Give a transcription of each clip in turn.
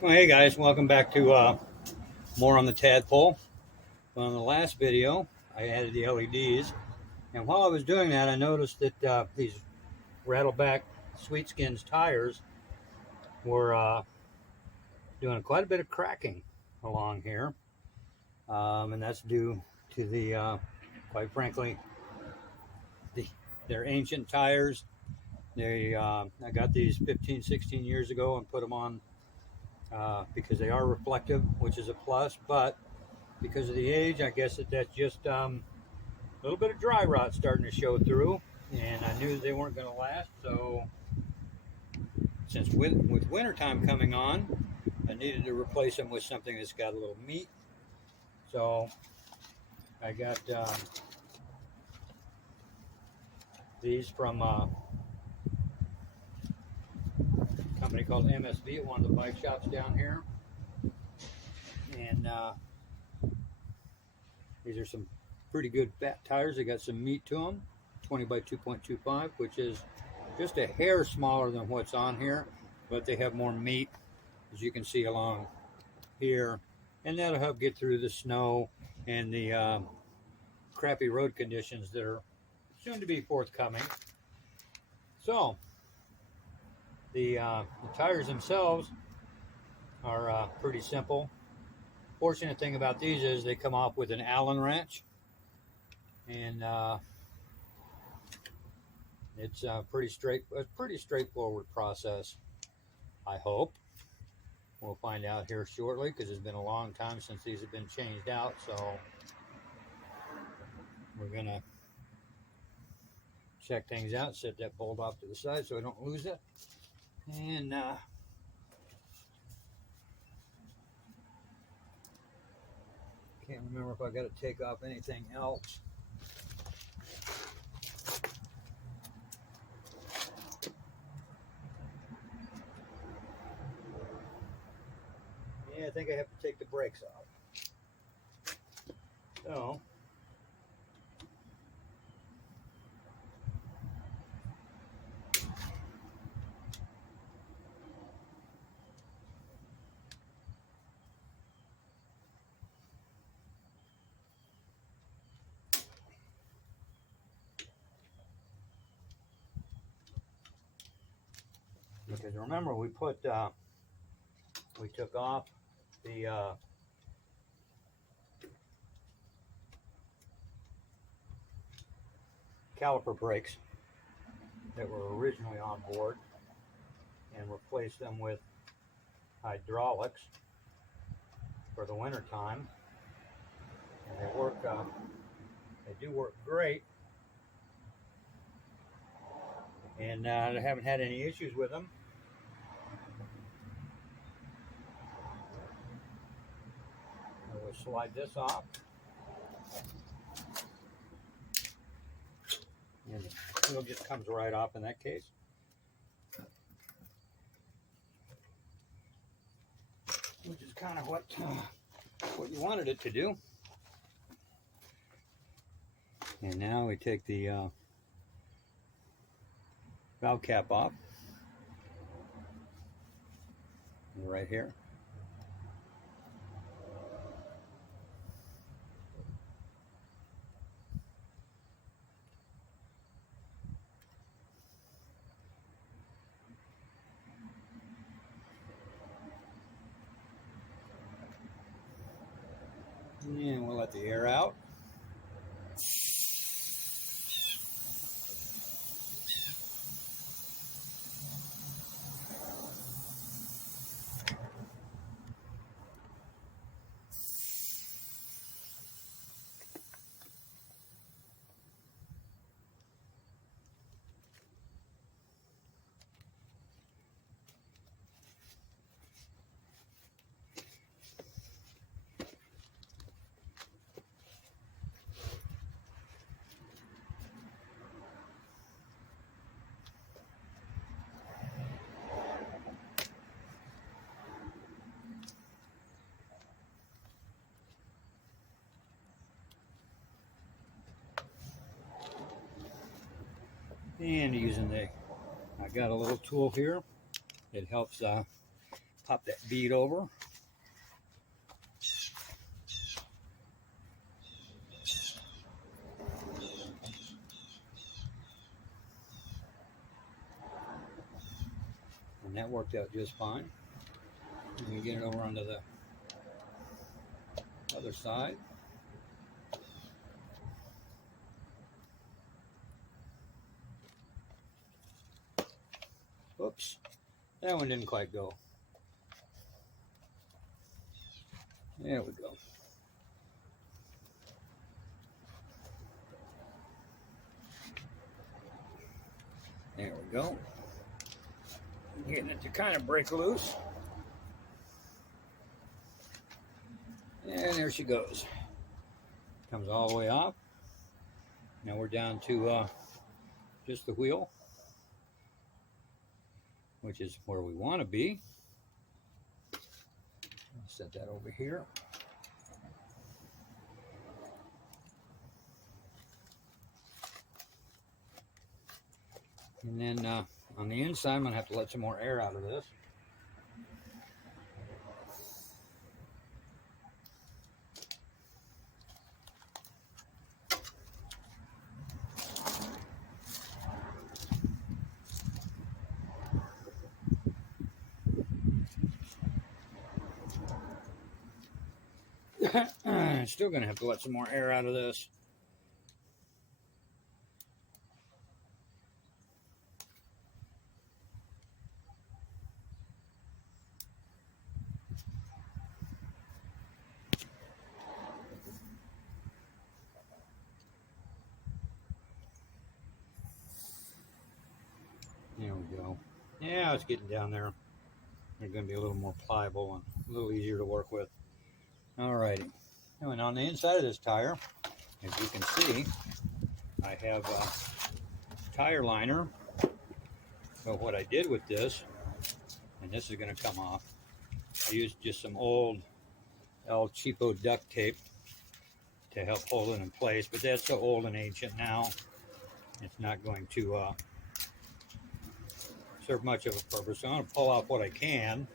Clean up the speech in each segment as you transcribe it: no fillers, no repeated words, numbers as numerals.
Well, hey guys, welcome back to more on the tadpole. Well, in the last video, I added the LEDs, and while I was doing that, I noticed that these Rattleback Sweetskins tires were doing quite a bit of cracking along here, and that's due to quite frankly, the, they're ancient tires. I got these 15, 16 years ago and put them on because they are reflective, which is a plus, but because of the age, I guess that's just a little bit of dry rot starting to show through, and I knew they weren't going to last. So, since with winter time coming on, I needed to replace them with something that's got a little meat. So, I got these from a company called MSV at one of the bike shops down here, and these are some pretty good fat tires. They got some meat to them, 20 by 2.25, which is just a hair smaller than what's on here, but they have more meat, as you can see along here, and that'll help get through the snow and the crappy road conditions that are soon to be forthcoming. So the tires themselves are pretty simple. Fortunate thing about these is they come off with an Allen wrench, and it's a pretty straightforward process, I hope. We'll find out here shortly because it's been a long time since these have been changed out. So we're gonna check things out, set that bolt off to the side so I don't lose it. And can't remember if I got to take off anything else. Yeah, I think I have to take the brakes off. So, because remember we took off the caliper brakes that were originally on board and replaced them with hydraulics for the winter time, and they do work great, and I haven't had any issues with them. We'll slide this off, and the wheel just comes right off in that case. Which is kind of what you wanted it to do. And now we take the valve cap off, right here. And we'll let the air out. And I got a little tool here. It helps pop that bead over. And that worked out just fine. And we get it over onto the other side. Oops, that one didn't quite go. There we go. There we go. Getting it to kind of break loose. And there she goes. Comes all the way off. Now we're down to just the wheel, which is where we want to be. I'll set that over here. And then on the inside, I'm going to have to let some more air out of this. Still going to have to let some more air out of this. There we go. Yeah, it's getting down there. They're going to be a little more pliable and a little easier to work with. Alrighty. And on the inside of this tire, as you can see, I have a tire liner. So what I did with this, and this is going to come off, I used just some old El Cheapo duct tape to help hold it in place, but that's so old and ancient now, it's not going to serve much of a purpose. So I'm going to pull out what I can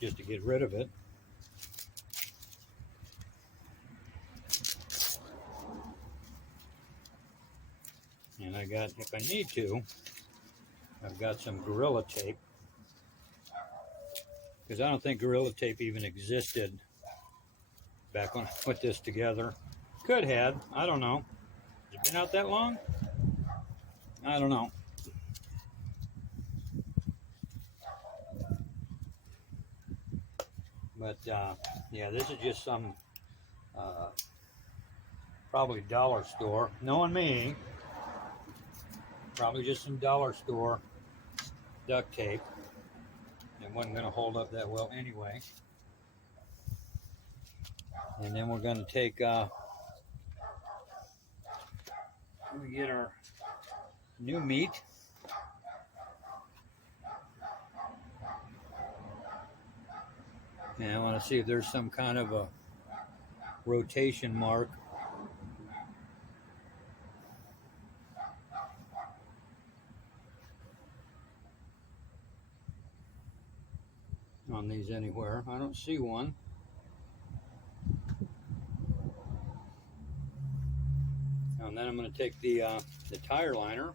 just to get rid of it. And I got, if I need to, I've got some Gorilla Tape, because I don't think Gorilla Tape even existed back when I put this together. Could have, I don't know. Has it been out that long? I don't know. But yeah, this is just some probably dollar store. Knowing me, probably just some dollar store duct tape. It wasn't going to hold up that well anyway. And then we're going to take, we get our new meat. And I want to see if there's some kind of a rotation mark. On these anywhere. I don't see one. And then I'm going to take the tire liner.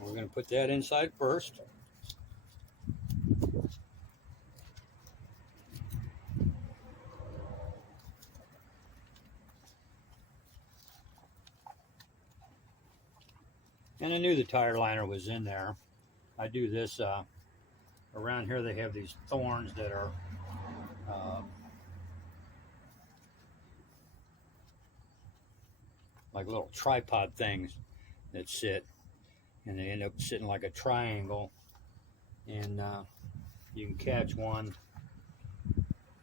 We're going to put that inside first. And I knew the tire liner was in there. I do this around here. They have these thorns that are like little tripod things that sit, and they end up sitting like a triangle, and you can catch one,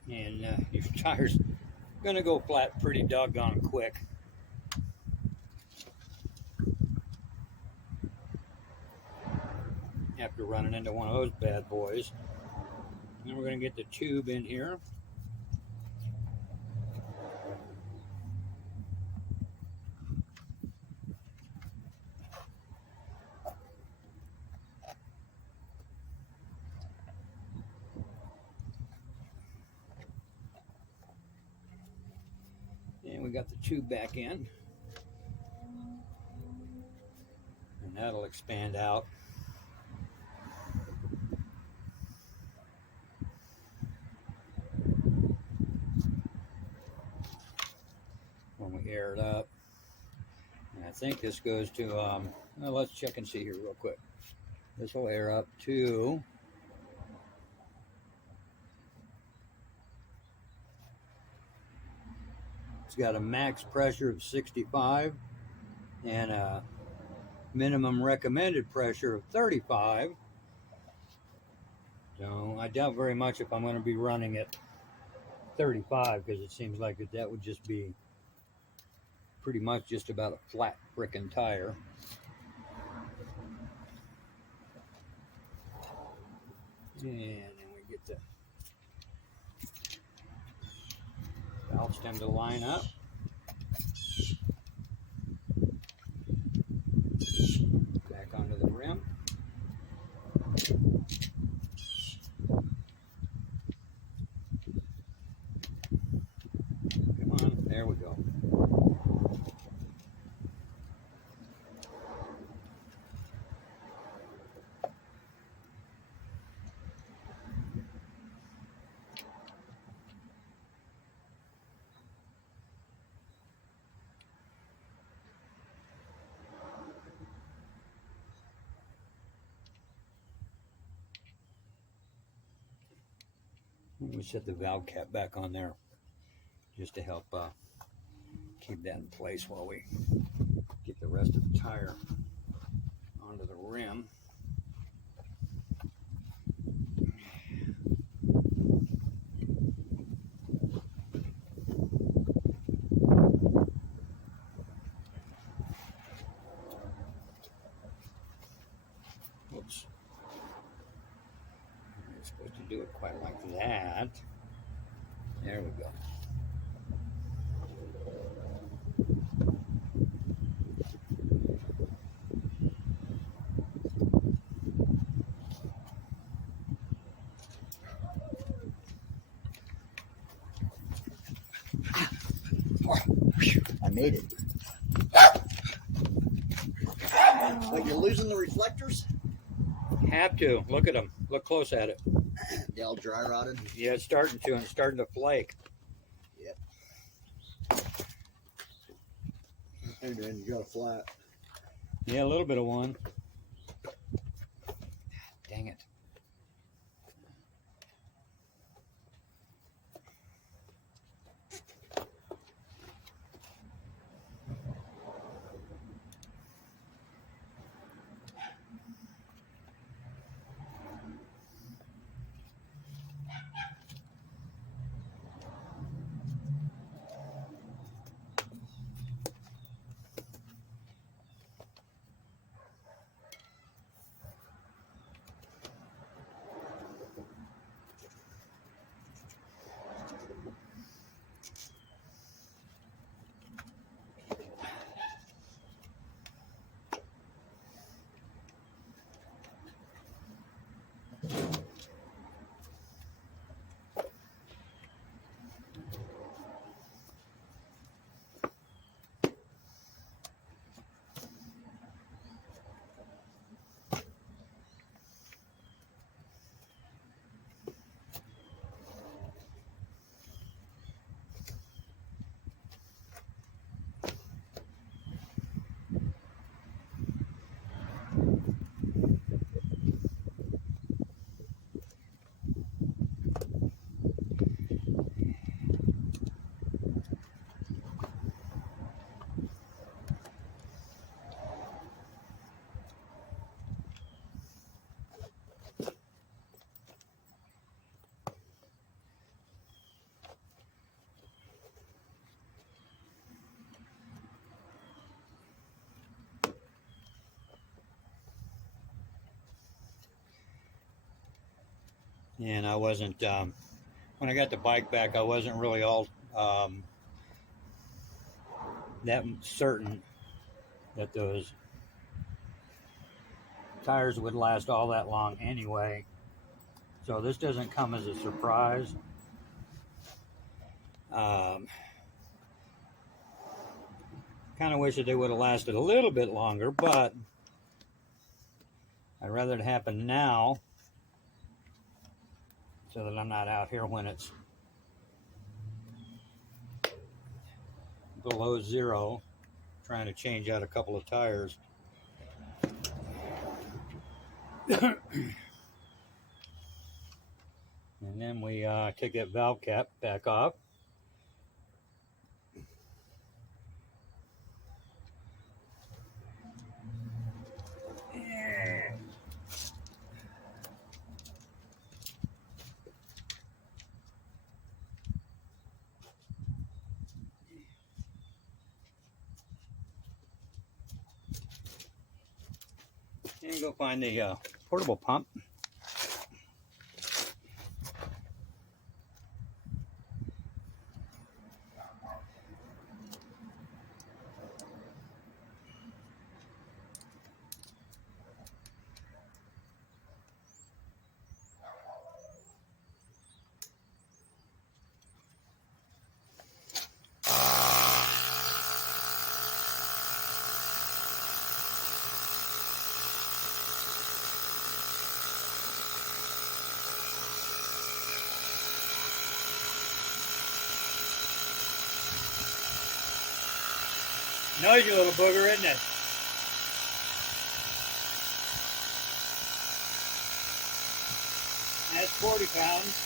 and your tire's gonna go flat pretty doggone quick. After running into one of those bad boys. And then we're going to get the tube in here. got the tube back in, and that'll expand out. When we air it up. And I think this goes to, well, let's check and see here real quick. This will air up to it's got a max pressure of 65 and a minimum recommended pressure of 35. So I doubt very much if I'm going to be running at 35, because it seems like that would just be pretty much just about a flat frickin' tire. And then we get the valve stem to line up. Back onto the rim. Come on, there we go. We set the valve cap back on there just to help keep that in place while we get the rest of the tire onto the rim. Whoops. You're supposed to do it quite like that. There we go. I made it. But you're losing the reflectors? Have to. Look at them. Look close at it. They all dry rotted? Yeah, it's starting to, and it's starting to flake. Yep. Hey man, you got a flat. Yeah, a little bit of one. Dang it. And I wasn't, when I got the bike back, I wasn't really all that certain that those tires would last all that long anyway. So this doesn't come as a surprise. Kind of wish that they would have lasted a little bit longer, but I'd rather it happen now so that I'm not out here when it's below zero trying to change out a couple of tires. And then we take that valve cap back off. And go find the portable pump. Noisy little booger, isn't it? That's 40 pounds.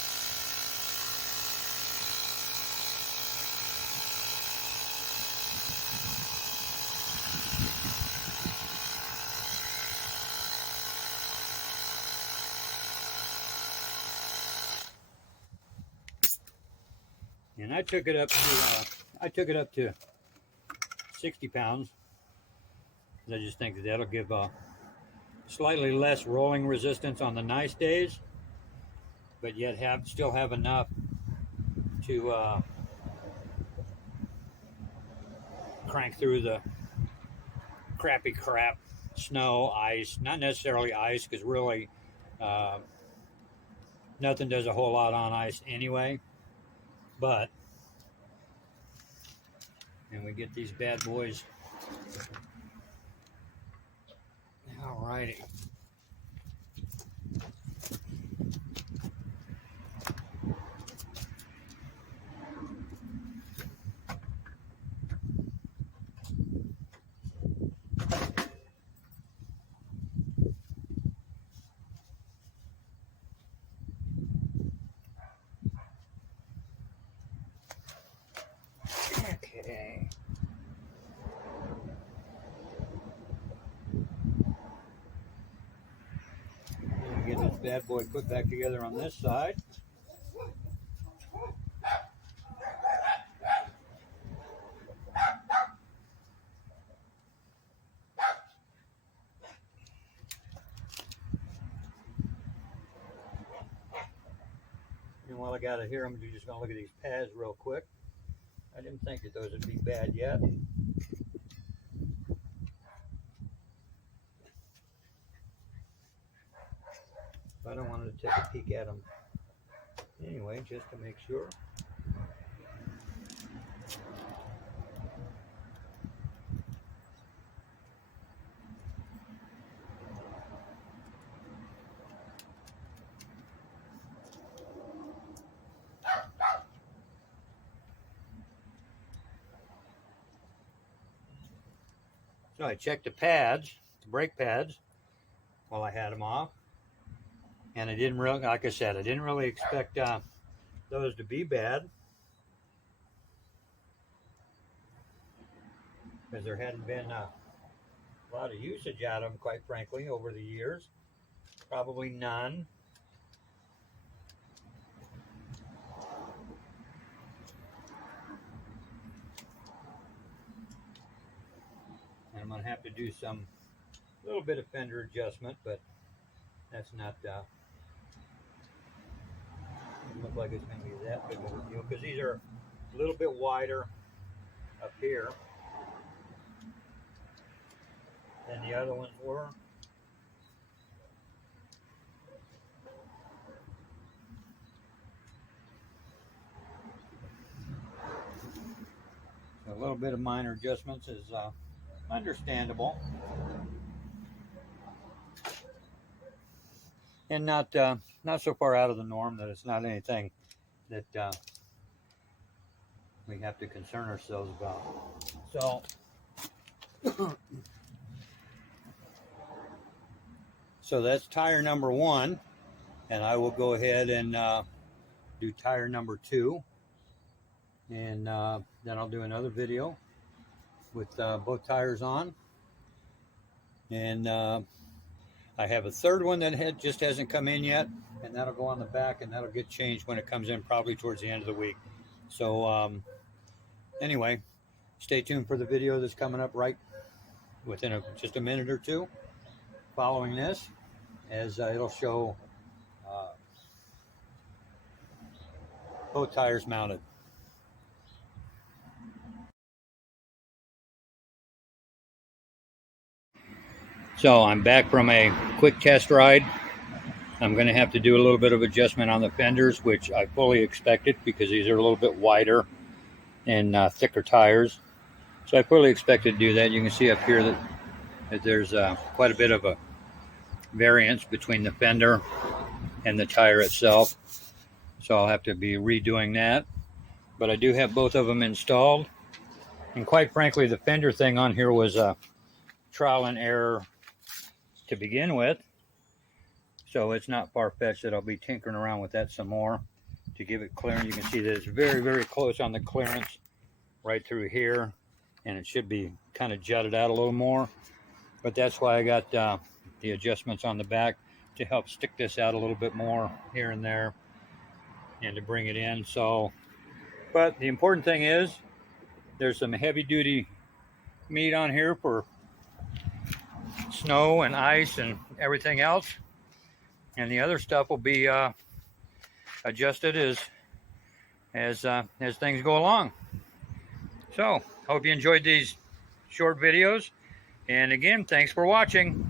And I took it up to 60 pounds. I just think that that'll give slightly less rolling resistance on the nice days, but yet still have enough to crank through the crappy crap, snow, ice. Not necessarily ice, because really nothing does a whole lot on ice anyway. But, and we get these bad boys. Alrighty. Okay. Get this bad boy put back together on this side. And while I got it here, I'm just going to look at these pads real quick. I didn't think that those would be bad yet. But I wanted to take a peek at them anyway, just to make sure. So I checked the pads, the brake pads, while I had them off. And I didn't really, like I said, I didn't really expect those to be bad, because there hadn't been a lot of usage out of them, quite frankly, over the years. Probably none. And I'm going to have to do some little bit of fender adjustment, but that's not doesn't look like it's going to be that big of a deal, because these are a little bit wider up here than the other ones were. So little bit of minor adjustments is understandable, and not so far out of the norm that it's not anything that we have to concern ourselves about. So so that's tire number 1, and I will go ahead and do tire number 2, and then I'll do another video with both tires on. And I have a third one that just hasn't come in yet, and that'll go on the back, and that'll get changed when it comes in, probably towards the end of the week. So anyway, stay tuned for the video that's coming up right within just a minute or two following this, as it'll show both tires mounted. So I'm back from a quick test ride. I'm going to have to do a little bit of adjustment on the fenders, which I fully expected because these are a little bit wider and thicker tires. So I fully expected to do that. You can see up here that there's quite a bit of a variance between the fender and the tire itself. So I'll have to be redoing that. But I do have both of them installed. And quite frankly, the fender thing on here was a trial and error to begin with. So it's not far-fetched that I'll be tinkering around with that some more to give it clearance. You can see that it's very, very close on the clearance right through here, and it should be kind of jutted out a little more. But that's why I got the adjustments on the back to help stick this out a little bit more here and there and to bring it in. So, but the important thing is there's some heavy-duty meat on here for snow and ice and everything else. And the other stuff will be adjusted as things go along. So, hope you enjoyed these short videos. And again, thanks for watching.